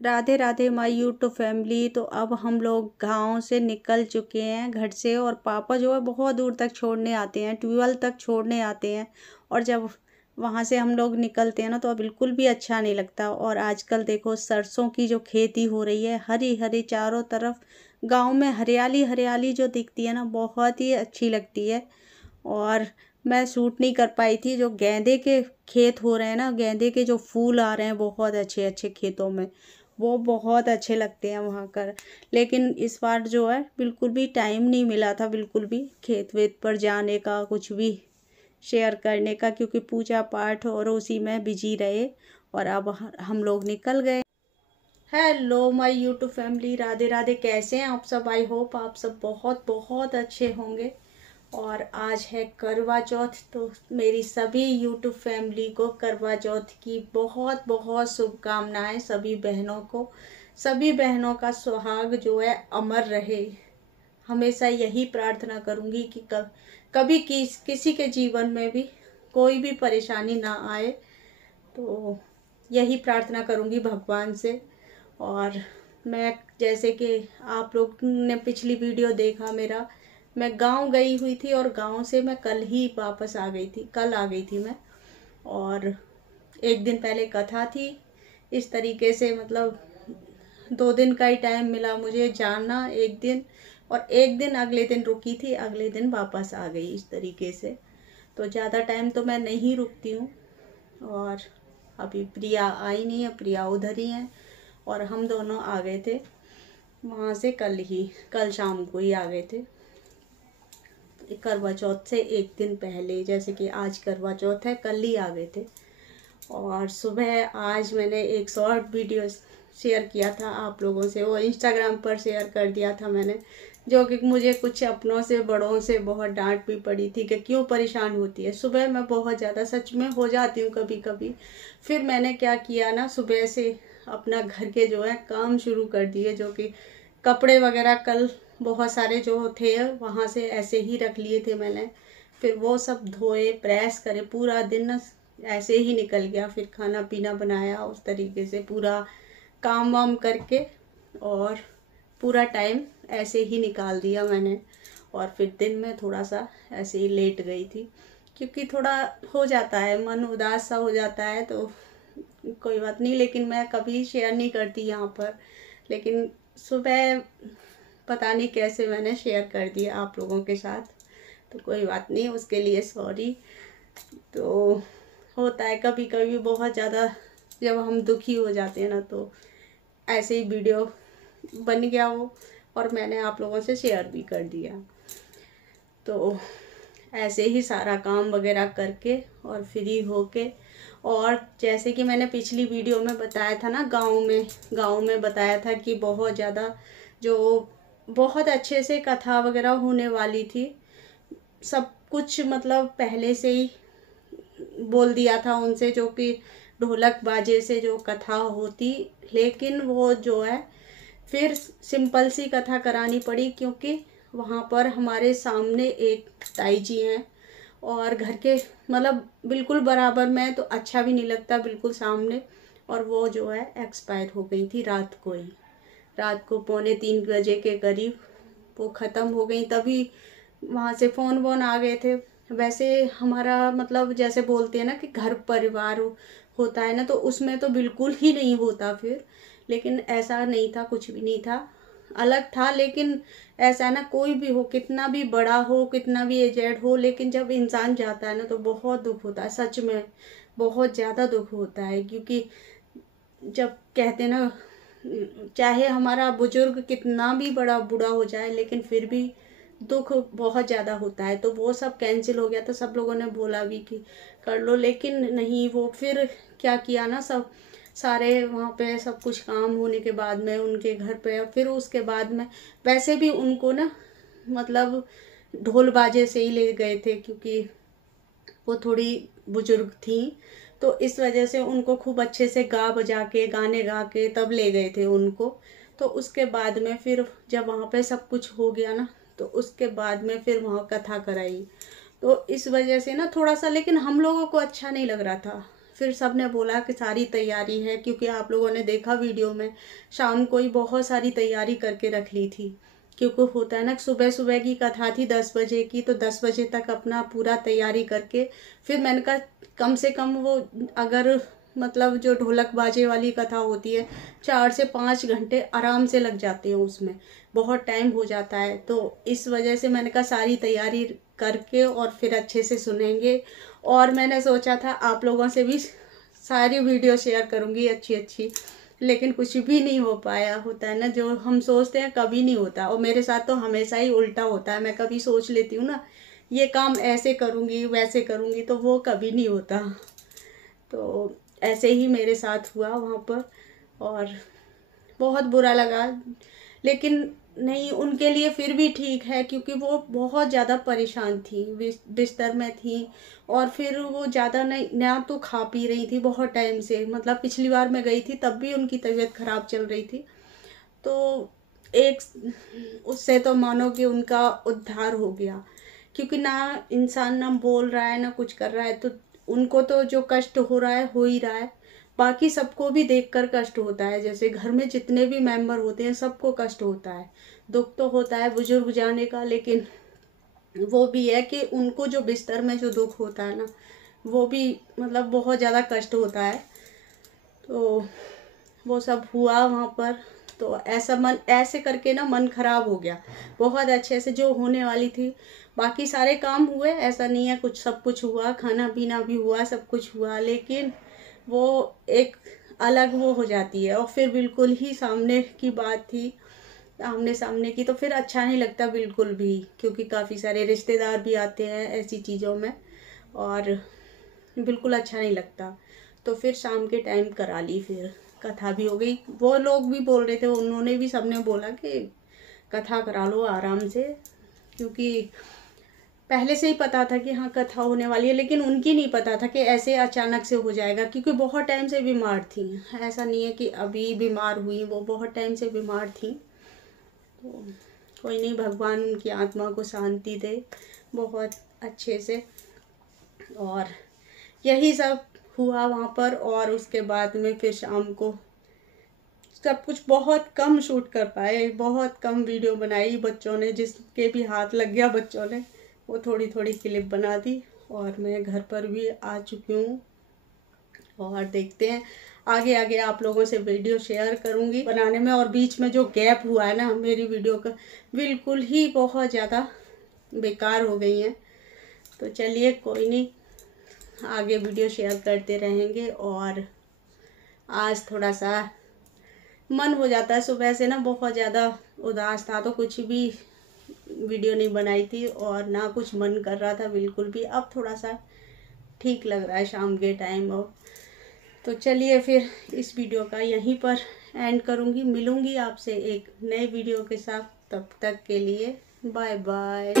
Radhe Radhe my YouTube family. तो अब हम लोग गांव से निकल चुके हैं घर से, और पापा जो है बहुत दूर तक छोड़ने आते हैं, 12 तक छोड़ने आते हैं। और जब वहां से हम लोग निकलते हैं ना तो बिल्कुल भी अच्छा नहीं लगता। और आजकल देखो सरसों की जो खेती हो रही है, हरी हरी चारों तरफ गांव में हरियाली हरियाली जो दिखती है ना, बहुत ही अच्छी लगती है। और मैं शूट नहीं कर पाई थी। जो गेंदे के खेत हो रहे हैं ना, गेंदे के जो फूल आ रहे हैं बहुत अच्छे अच्छे खेतों में, वो बहुत अच्छे लगते हैं वहाँ कर। लेकिन इस बार जो है बिल्कुल भी टाइम नहीं मिला था, बिल्कुल भी खेत वेत पर जाने का, कुछ भी शेयर करने का, क्योंकि पूजा पाठ और उसी में बिजी रहे। और अब हम लोग निकल गए। Hello my YouTube family, Radhe Radhe. कैसे हैं आप सब? आई होप आप सब बहुत बहुत अच्छे होंगे। और आज है करवा चौथ, तो मेरी सभी यूट्यूब फैमिली को करवा चौथ की बहुत बहुत शुभकामनाएं। सभी बहनों को, सभी बहनों का सुहाग जो है अमर रहे। हमेशा यही प्रार्थना करूंगी कि कभी किसी के जीवन में भी कोई भी परेशानी ना आए। तो यही प्रार्थना करूंगी भगवान से। और मैं, जैसे कि आप लोग ने पिछली वीडियो देखा मेरा, मैं गांव गई हुई थी और गांव से मैं कल ही वापस आ गई थी, कल आ गई थी मैं। और एक दिन पहले कथा थी। इस तरीके से मतलब 2 दिन का ही टाइम मिला मुझे जाना, एक दिन, और एक दिन अगले दिन रुकी थी, अगले दिन वापस आ गई, इस तरीके से। तो ज़्यादा टाइम तो मैं नहीं रुकती हूँ। और अभी प्रिया आई नहीं है, प्रिया उधर ही है। और हम दोनों आ गए थे वहाँ से कल शाम को ही आ गए थे, करवा चौथ से एक दिन पहले। जैसे कि आज करवा चौथ है, कल ही आ गए थे। और सुबह आज मैंने एक शॉर्ट वीडियो शेयर किया था आप लोगों से, वो इंस्टाग्राम पर शेयर कर दिया था मैंने, जो कि मुझे कुछ अपनों से बड़ों से बहुत डांट भी पड़ी थी कि क्यों परेशान होती है। सुबह मैं बहुत ज़्यादा सच में हो जाती हूँ कभी कभी। फिर मैंने क्या किया ना, सुबह से अपना घर के जो है काम शुरू कर दिए, जो कि कपड़े वगैरह कल बहुत सारे जो थे वहाँ से ऐसे ही रख लिए थे मैंने। फिर वो सब धोए, प्रेस करे, पूरा दिन ऐसे ही निकल गया। फिर खाना पीना बनाया, उस तरीके से पूरा काम वाम करके, और पूरा टाइम ऐसे ही निकाल दिया मैंने। और फिर दिन में थोड़ा सा ऐसे ही लेट गई थी, क्योंकि थोड़ा हो जाता है, मन उदास सा हो जाता है। तो कोई बात नहीं, लेकिन मैं कभी शेयर नहीं करती यहाँ पर। लेकिन सुबह पता नहीं कैसे मैंने शेयर कर दिया आप लोगों के साथ, तो कोई बात नहीं, उसके लिए सॉरी। तो होता है कभी कभी बहुत ज़्यादा, जब हम दुखी हो जाते हैं ना, तो ऐसे ही वीडियो बन गया वो, और मैंने आप लोगों से शेयर भी कर दिया। तो ऐसे ही सारा काम वगैरह करके और फ्री होके, और जैसे कि मैंने पिछली वीडियो में बताया था ना, गांव में बताया था कि बहुत ज़्यादा जो बहुत अच्छे से कथा वगैरह होने वाली थी। सब कुछ मतलब पहले से ही बोल दिया था उनसे, जो कि ढोलक बाजे से जो कथा होती। लेकिन वो जो है फिर सिंपल सी कथा करानी पड़ी, क्योंकि वहाँ पर हमारे सामने एक ताई जी हैं, और घर के मतलब बिल्कुल बराबर में, तो अच्छा भी नहीं लगता बिल्कुल सामने। और वो जो है एक्सपायर हो गई थी रात को ही, रात को 2:45 बजे के करीब वो ख़त्म हो गई। तभी वहाँ से फ़ोन वोन आ गए थे। वैसे हमारा मतलब जैसे बोलते हैं ना कि घर परिवार होता है ना, तो उसमें तो बिल्कुल ही नहीं होता फिर। लेकिन ऐसा नहीं था, कुछ भी नहीं था, अलग था। लेकिन ऐसा ना, कोई भी हो, कितना भी बड़ा हो, कितना भी एजेड हो, लेकिन जब इंसान जाता है ना तो बहुत दुख होता है, सच में बहुत ज़्यादा दुख होता है। क्योंकि जब कहते ना, चाहे हमारा बुजुर्ग कितना भी बड़ा बूढ़ा हो जाए, लेकिन फिर भी दुख बहुत ज़्यादा होता है। तो वो सब कैंसिल हो गया, तो सब लोगों ने बोला भी कि कर लो, लेकिन नहीं। वो फिर क्या किया ना, सब सारे वहाँ पे सब कुछ काम होने के बाद में उनके घर पे, फिर उसके बाद में वैसे भी उनको ना मतलब ढोल बाजे से ही ले गए थे, क्योंकि वो थोड़ी बुजुर्ग थी। तो इस वजह से उनको खूब अच्छे से बजा के, गाने गा के तब ले गए थे उनको। तो उसके बाद में फिर जब वहाँ पे सब कुछ हो गया ना, तो उसके बाद में फिर वहाँ कथा कराई। तो इस वजह से ना थोड़ा सा, लेकिन हम लोगों को अच्छा नहीं लग रहा था। फिर सब ने बोला कि सारी तैयारी है, क्योंकि आप लोगों ने देखा वीडियो में शाम को ही बहुत सारी तैयारी करके रख ली थी। क्योंकि होता है ना, सुबह सुबह की कथा थी 10 बजे की, तो 10 बजे तक अपना पूरा तैयारी करके फिर मैंने कहा कम से कम वो, अगर मतलब जो ढोलक बाजे वाली कथा होती है 4 से 5 घंटे आराम से लग जाते हैं, उसमें बहुत टाइम हो जाता है। तो इस वजह से मैंने कहा सारी तैयारी करके और फिर अच्छे से सुनेंगे। और मैंने सोचा था आप लोगों से भी सारी वीडियो शेयर करूँगी अच्छी अच्छी, लेकिन कुछ भी नहीं हो पाया। होता है ना, जो हम सोचते हैं कभी नहीं होता, और मेरे साथ तो हमेशा ही उल्टा होता है। मैं कभी सोच लेती हूँ ना ये काम ऐसे करूँगी वैसे करूँगी, तो वो कभी नहीं होता। तो ऐसे ही मेरे साथ हुआ वहाँ पर, और बहुत बुरा लगा। लेकिन नहीं, उनके लिए फिर भी ठीक है, क्योंकि वो बहुत ज़्यादा परेशान थी, बिस्तर में थी। और फिर वो ज़्यादा नहीं ना तो खा पी रही थी बहुत टाइम से, मतलब पिछली बार मैं गई थी तब भी उनकी तबीयत ख़राब चल रही थी। तो एक उससे तो मानो कि उनका उद्धार हो गया, क्योंकि ना इंसान ना बोल रहा है ना कुछ कर रहा है, तो उनको तो जो कष्ट हो रहा है हो ही रहा है, बाकी सबको भी देखकर कष्ट होता है। जैसे घर में जितने भी मेंबर होते हैं सबको कष्ट होता है, दुख तो होता है बुजुर्ग जाने का, लेकिन वो भी है कि उनको जो बिस्तर में जो दुख होता है ना, वो भी मतलब बहुत ज़्यादा कष्ट होता है। तो वो सब हुआ वहाँ पर, तो ऐसा मन ऐसे करके ना मन खराब हो गया। बहुत अच्छे से जो होने वाली थी, बाकी सारे काम हुए, ऐसा नहीं है कुछ, सब कुछ हुआ, खाना पीना भी हुआ, सब कुछ हुआ, लेकिन वो एक अलग वो हो जाती है। और फिर बिल्कुल ही सामने की बात थी, आमने सामने की, तो फिर अच्छा नहीं लगता बिल्कुल भी, क्योंकि काफ़ी सारे रिश्तेदार भी आते हैं ऐसी चीज़ों में, और बिल्कुल अच्छा नहीं लगता। तो फिर शाम के टाइम करा ली, फिर कथा भी हो गई। वो लोग भी बोल रहे थे, उन्होंने भी, सबने बोला कि कथा करा लो आराम से, क्योंकि पहले से ही पता था कि हाँ कथा होने वाली है, लेकिन उनकी नहीं पता था कि ऐसे अचानक से हो जाएगा, क्योंकि बहुत टाइम से बीमार थी। ऐसा नहीं है कि अभी बीमार हुई, वो बहुत टाइम से बीमार थी। तो कोई नहीं, भगवान उनकी आत्मा को शांति दे बहुत अच्छे से। और यही सब हुआ वहाँ पर। और उसके बाद में फिर शाम को सब कुछ बहुत कम शूट कर पाए, बहुत कम वीडियो बनाई बच्चों ने, जिसके भी हाथ लग गया बच्चों ने वो थोड़ी थोड़ी क्लिप बना दी। और मैं घर पर भी आ चुकी हूँ, और देखते हैं आगे आगे आप लोगों से वीडियो शेयर करूँगी बनाने में। और बीच में जो गैप हुआ है ना मेरी वीडियो का, बिल्कुल ही बहुत ज़्यादा बेकार हो गई हैं। तो चलिए कोई नहीं, आगे वीडियो शेयर करते रहेंगे। और आज थोड़ा सा मन हो जाता है, सुबह से ना बहुत ज़्यादा उदास था, तो कुछ भी वीडियो नहीं बनाई थी, और ना कुछ मन कर रहा था बिल्कुल भी। अब थोड़ा सा ठीक लग रहा है शाम के टाइम। और तो चलिए फिर इस वीडियो का यहीं पर एंड करूँगी, मिलूँगी आपसे एक नए वीडियो के साथ। तब तक के लिए बाय बाय।